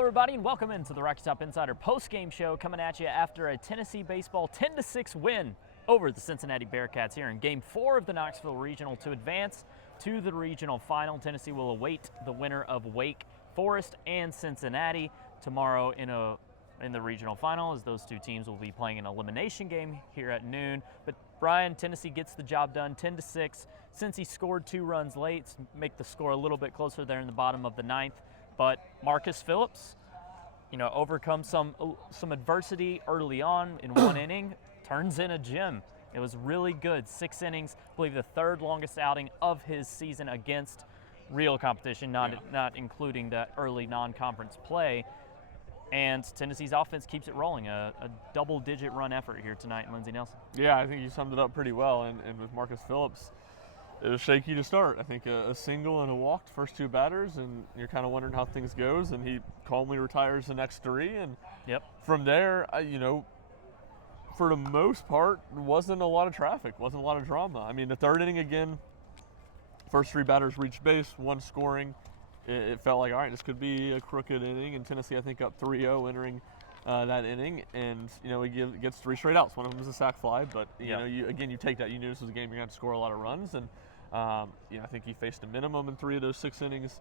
everybody, and welcome into the Rocky Top Insider post-game show, coming at you after a Tennessee baseball 10-6 win over the Cincinnati Bearcats here in Game 4 of the Knoxville Regional to advance to the regional final. Tennessee will await the winner of Wake Forest and Cincinnati tomorrow in the regional final, as those two teams will be playing an elimination game here at noon. But Brian, Tennessee gets the job done, 10-6. Since he scored 2 runs late, make the score a little bit closer there in the bottom of the 9th. But Marcus Phillips, overcomes some adversity early on in one inning, turns in a gem. It was really good. 6 innings, I believe the 3rd longest outing of his season against real competition, not including the early non-conference play. And Tennessee's offense keeps it rolling. A double-digit run effort here tonight in Lindsey Nelson. Yeah, I think you summed it up pretty well. And with Marcus Phillips, it was shaky to start. I think a single and a walk, first 2 batters, and you're kind of wondering how things goes. And he calmly retires the next 3. And from there, for the most part, wasn't a lot of traffic, wasn't a lot of drama. I mean, the 3rd inning again, first 3 batters reached base, 1 scoring. It felt like, all right, this could be a crooked inning, and Tennessee, I think, up 3-0 entering that inning, and he gets 3 straight outs. One of them was a sac fly, but you take that. You knew this was a game you're going to score a lot of runs, and I think he faced a minimum in 3 of those 6 innings.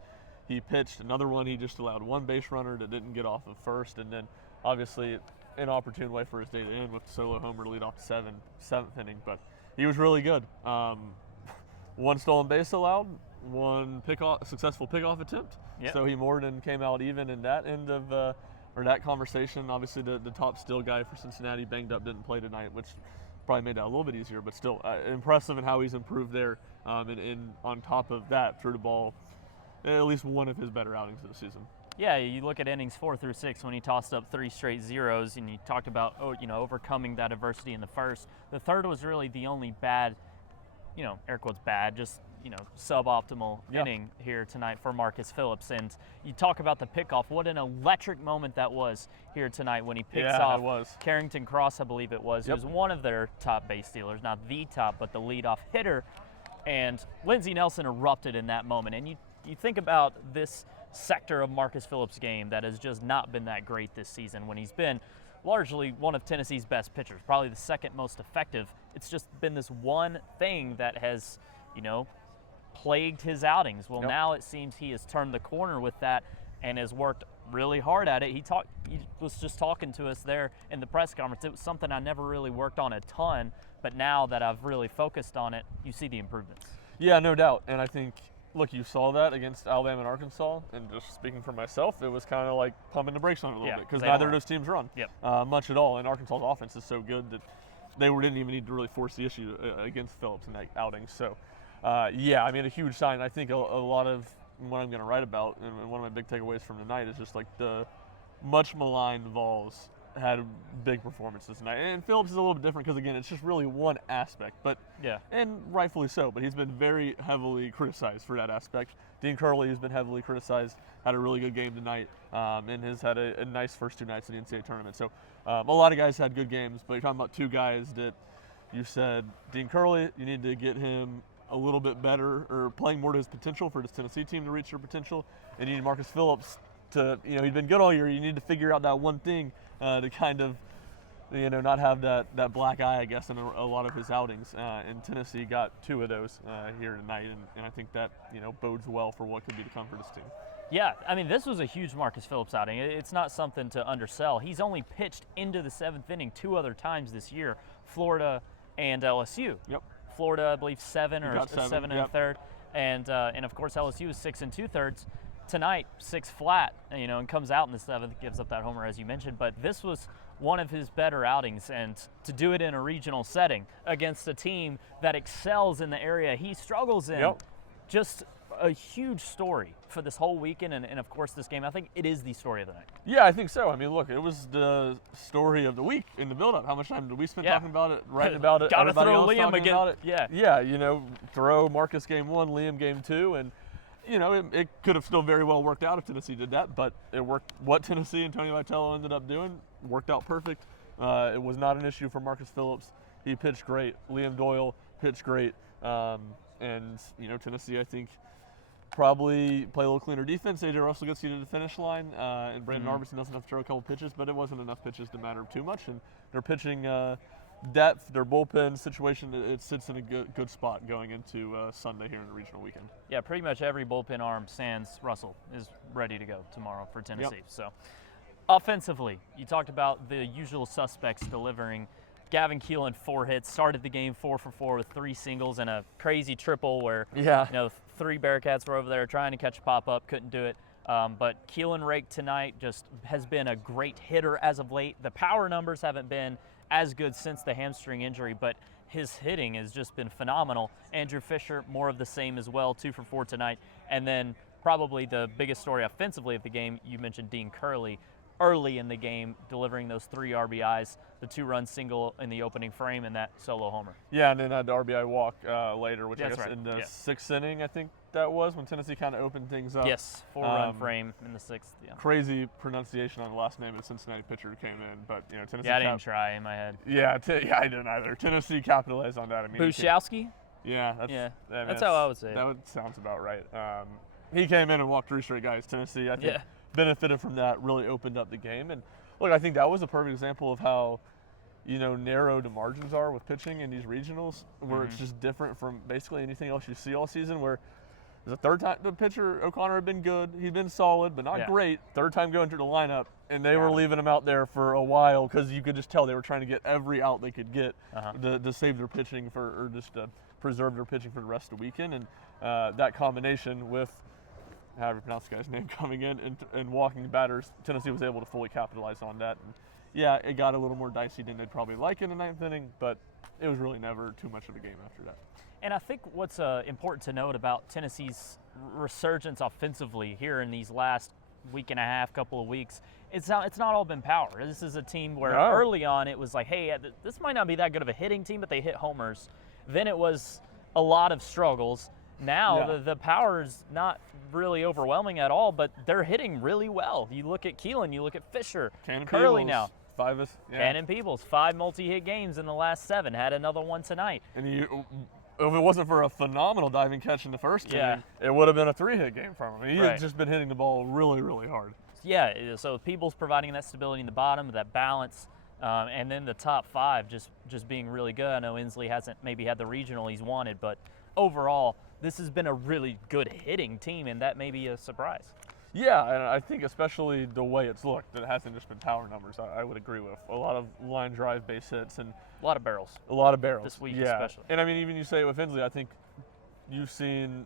He pitched another one. He just allowed 1 base runner that didn't get off of first, and then obviously an opportune way for his day to end with the solo homer to lead off the 7th inning. But he was really good. 1 stolen base allowed. 1 successful pickoff attempt. So he more than came out even in that end of that conversation. Obviously, the top steal guy for Cincinnati banged up, didn't play tonight, which probably made that a little bit easier. But still, impressive in how he's improved there. And on top of that, threw the ball at least one of his better outings of the season. Yeah, you look at innings 4 through 6 when he tossed up 3 straight zeros, and you talked about overcoming that adversity in the first. The 3rd was really the only bad, air quotes bad, just suboptimal inning here tonight for Marcus Phillips. And you talk about the pickoff, what an electric moment that was here tonight when he picks off Carrington Cross, I believe it was. He was one of their top base stealers, not the top, but the leadoff hitter. And Lindsey Nelson erupted in that moment. And you think about this sector of Marcus Phillips' game that has just not been that great this season, when he's been largely one of Tennessee's best pitchers, probably the 2nd most effective. It's just been this one thing that has, plagued his outings. Well, now it seems he has turned the corner with that and has worked really hard at it. He was just talking to us there in the press conference. It was something I never really worked on a ton, but now that I've really focused on it, you see the improvements. Yeah, no doubt. And I think, look, you saw that against Alabama and Arkansas, and just speaking for myself, it was kind of like pumping the brakes on it a little bit, because neither of those teams run much at all. And Arkansas's offense is so good that they didn't even need to really force the issue against Phillips in that outing. So, a huge sign. I think a lot of what I'm going to write about, and one of my big takeaways from tonight, is just like the much maligned Vols had big performances tonight. And Phillips is a little bit different because, again, it's just really one aspect, and rightfully so, but he's been very heavily criticized for that aspect. Dean Curley has been heavily criticized, had a really good game tonight, and has had a nice first 2 nights in the NCAA tournament. So a lot of guys had good games, but you're talking about 2 guys that you said, Dean Curley, you need to get him a little bit better, or playing more to his potential for this Tennessee team to reach their potential. And you need Marcus Phillips to, he'd been good all year. You need to figure out that one thing to kind of, not have that black eye, I guess, in a lot of his outings. And Tennessee got 2 of those here tonight, and I think that, bodes well for what could be to come for this team. Yeah, I mean, this was a huge Marcus Phillips outing. It's not something to undersell. He's only pitched into the 7th inning 2 other times this year, Florida and LSU. Florida, I believe, 7 or 7 and a third, and of course LSU is 6 2/3. Tonight, 6 flat, and comes out in the 7th, gives up that homer as you mentioned. But this was one of his better outings, and to do it in a regional setting against a team that excels in the area he struggles in, just a huge story for this whole weekend, and of course this game. I think it is the story of the night. Yeah, I think so. I mean, look, it was the story of the week in the build-up. How much time did we spend talking about it, writing about it? Gotta throw Liam again. About it? Throw Marcus game 1, Liam game 2, and it could have still very well worked out if Tennessee did that, but it worked. What Tennessee and Tony Vitello ended up doing worked out perfect. It was not an issue for Marcus Phillips. He pitched great. Liam Doyle pitched great, and Tennessee, I think, probably play a little cleaner defense. A.J. Russell gets you to the finish line, and Brandon Arbison doesn't have to throw a couple pitches, but it wasn't enough pitches to matter too much. And their pitching depth, their bullpen situation, it sits in a good spot going into Sunday here in the regional weekend. Yeah, pretty much every bullpen arm sans Russell is ready to go tomorrow for Tennessee. Yep. So, offensively, you talked about the usual suspects delivering. Gavin Keelan, 4 hits, started the game 4 for 4 with 3 singles and a crazy triple where 3 Bearcats were over there trying to catch a pop-up, couldn't do it. But Keelan Rake tonight just has been a great hitter as of late. The power numbers haven't been as good since the hamstring injury, but his hitting has just been phenomenal. Andrew Fisher, more of the same as well, 2 for 4 tonight. And then probably the biggest story offensively of the game, you mentioned Dean Curley, early in the game, delivering those 3 RBIs, the 2-run single in the opening frame, and that solo homer. Yeah, and then had the RBI walk later, which That's I guess right. in the 6th inning, I think that was, when Tennessee kind of opened things up. Yes, 4-run frame in the 6th. Yeah. Crazy pronunciation on the last name of the Cincinnati pitcher came in, but Tennessee. Yeah, I didn't try in my head. Yeah, I didn't either. Tennessee capitalized on that immediately. Bushowski? Yeah, that's how I would say it. That sounds about right. He came in and walked 3 straight guys. Tennessee, I think, benefited from that, really opened up the game. And look, I think that was a perfect example of how, narrow the margins are with pitching in these regionals, where it's just different from basically anything else you see all season, where the third time the pitcher, O'Connor, had been good. He'd been solid, but not great. Third time going through the lineup, and they were leaving him out there for a while because you could just tell they were trying to get every out they could get to save their pitching or just to preserve their pitching for the rest of the weekend. And that combination with, however you pronounce the guy's name, coming in and walking batters, Tennessee was able to fully capitalize on that. And yeah, it got a little more dicey than they'd probably like in the 9th inning, but it was really never too much of a game after that. And I think what's important to note about Tennessee's resurgence offensively here in these last week and a half, couple of weeks, it's not all been power. This is a team where early on it was like, hey, this might not be that good of a hitting team, but they hit homers. Then it was a lot of struggles. Now the power is not really overwhelming at all, but they're hitting really well. You look at Keelan, you look at Fisher, Curley now. Cannon Peebles, 5 multi-hit games in the last 7. Had another one tonight. And if it wasn't for a phenomenal diving catch in the first inning, it would have been a 3-hit game from him. He had just been hitting the ball really, really hard. Yeah, so Peebles providing that stability in the bottom, that balance, and then the top 5 just being really good. I know Inslee hasn't maybe had the regional he's wanted, but overall, this has been a really good hitting team, and that may be a surprise. Yeah, and I think especially the way it's looked, it hasn't just been power numbers. I would agree with a lot of line drive, base hits, and a lot of barrels. This week, especially. And I mean, even you say it with Inslee, I think you've seen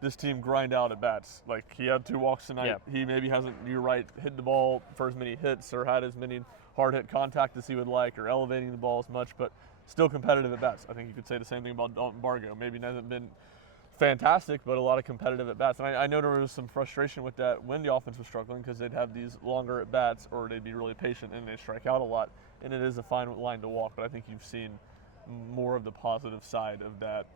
this team grind out at bats. Like, he had 2 walks tonight. Yeah. He maybe hasn't, you're right, hit the ball for as many hits or had as many hard hit contact as he would like, or elevating the ball as much, but still competitive at bats. I think you could say the same thing about Dalton Bargo. Maybe hasn't been fantastic, but a lot of competitive at bats. And I know there was some frustration with that when the offense was struggling, because they'd have these longer at bats, or they'd be really patient and they'd strike out a lot. And it is a fine line to walk, but I think you've seen more of the positive side of that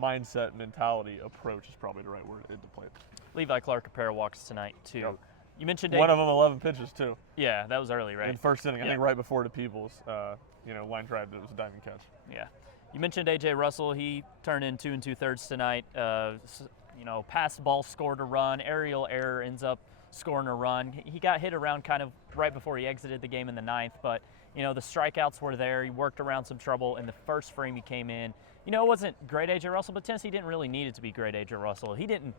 mindset, mentality, approach is probably the right word to play it. Levi Clark, a pair of walks tonight too. Yep. You mentioned one of them 11 pitches too. Yeah, that was early, right? In first inning, I think right before the Peebles, line drive, that was a diving catch. Yeah. You mentioned A.J. Russell. He turned in 2 2/3 tonight. Pass ball scored a run. Aerial error ends up scoring a run. He got hit around kind of right before he exited the game in the 9th, but the strikeouts were there. He worked around some trouble in the first frame he came in. It wasn't great A.J. Russell, but Tennessee didn't really need it to be great A.J. Russell. He didn't.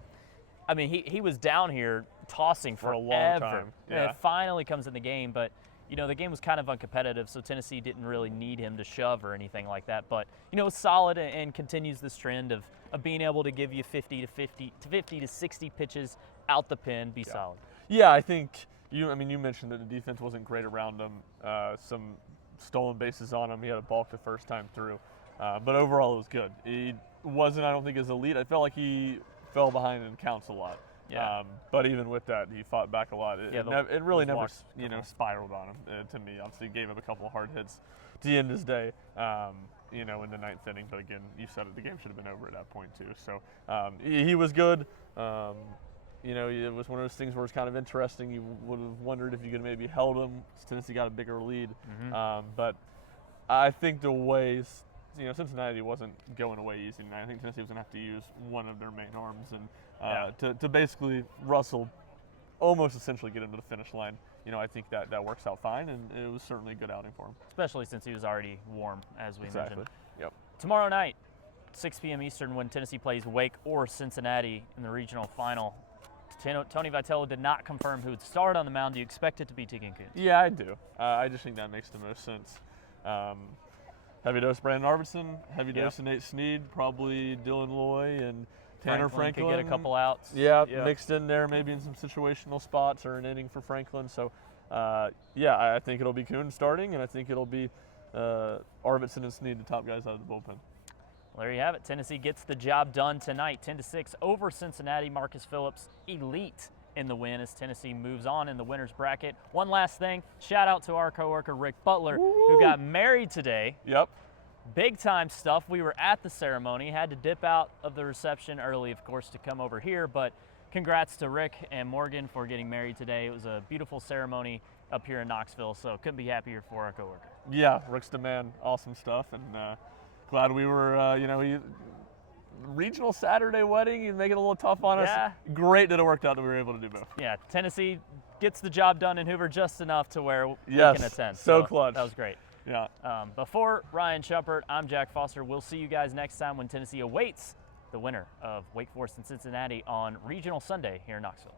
I mean, he was down here tossing for a long time. Yeah. It finally comes in the game, but the game was kind of uncompetitive, so Tennessee didn't really need him to shove or anything like that. But it's solid and continues this trend of being able to give you 50 to 60 pitches out the pen, be solid. Yeah, I think you mentioned that the defense wasn't great around him. Some stolen bases on him. He had a balk the first time through, but overall it was good. He wasn't, I don't think, as elite. I felt like he fell behind in counts a lot. Yeah. But even with that, he fought back a lot. It really never, spiraled on him. To me, obviously, he gave up a couple of hard hits to end his day. In the 9th inning. But again, you said it, the game should have been over at that point too. So he was good. It was one of those things where it's kind of interesting. You would have wondered if you could maybe held him. Tennessee got a bigger lead. But I think the ways, Cincinnati wasn't going away easy tonight. I think Tennessee was going to have to use one of their main arms, and to basically Russell almost essentially get him to the finish line. I think that works out fine, and it was certainly a good outing for him. Especially since he was already warm, as we mentioned. Yep. Tomorrow night, 6 p.m. Eastern, when Tennessee plays Wake or Cincinnati in the regional final. Tony Vitello did not confirm who would start on the mound. Do you expect it to be Tegan Kuntz? Yeah, I do. I just think that makes the most sense. Heavy dose Brandon Arvidsson, heavy dose Nate Snead, probably Dylan Loy and Tanner Franklin. Could get a couple outs. Yeah, mixed in there, maybe in some situational spots or an inning for Franklin. So, I think it'll be Kuhn starting, and I think it'll be Arvidsson and Snead, the top guys out of the bullpen. Well, there you have it. Tennessee gets the job done tonight, 10-6 over Cincinnati. Marcus Phillips, elite in the win as Tennessee moves on in the winner's bracket. One last thing, shout out to our coworker Rick Butler, who got married today. Yep. Big time stuff. We were at the ceremony, had to dip out of the reception early, of course, to come over here, but congrats to Rick and Morgan for getting married today. It was a beautiful ceremony up here in Knoxville, so couldn't be happier for our coworker. Yeah, Rick's the man. Awesome stuff, and glad we were, regional Saturday wedding, you make it a little tough on us. Great that it worked out that we were able to do both. Yeah, Tennessee gets the job done in Hoover just enough to where we can attend. So clutch. That was great. Yeah. Before Ryan Schumpert, I'm Jack Foster. We'll see you guys next time when Tennessee awaits the winner of Wake Forest and Cincinnati on Regional Sunday here in Knoxville.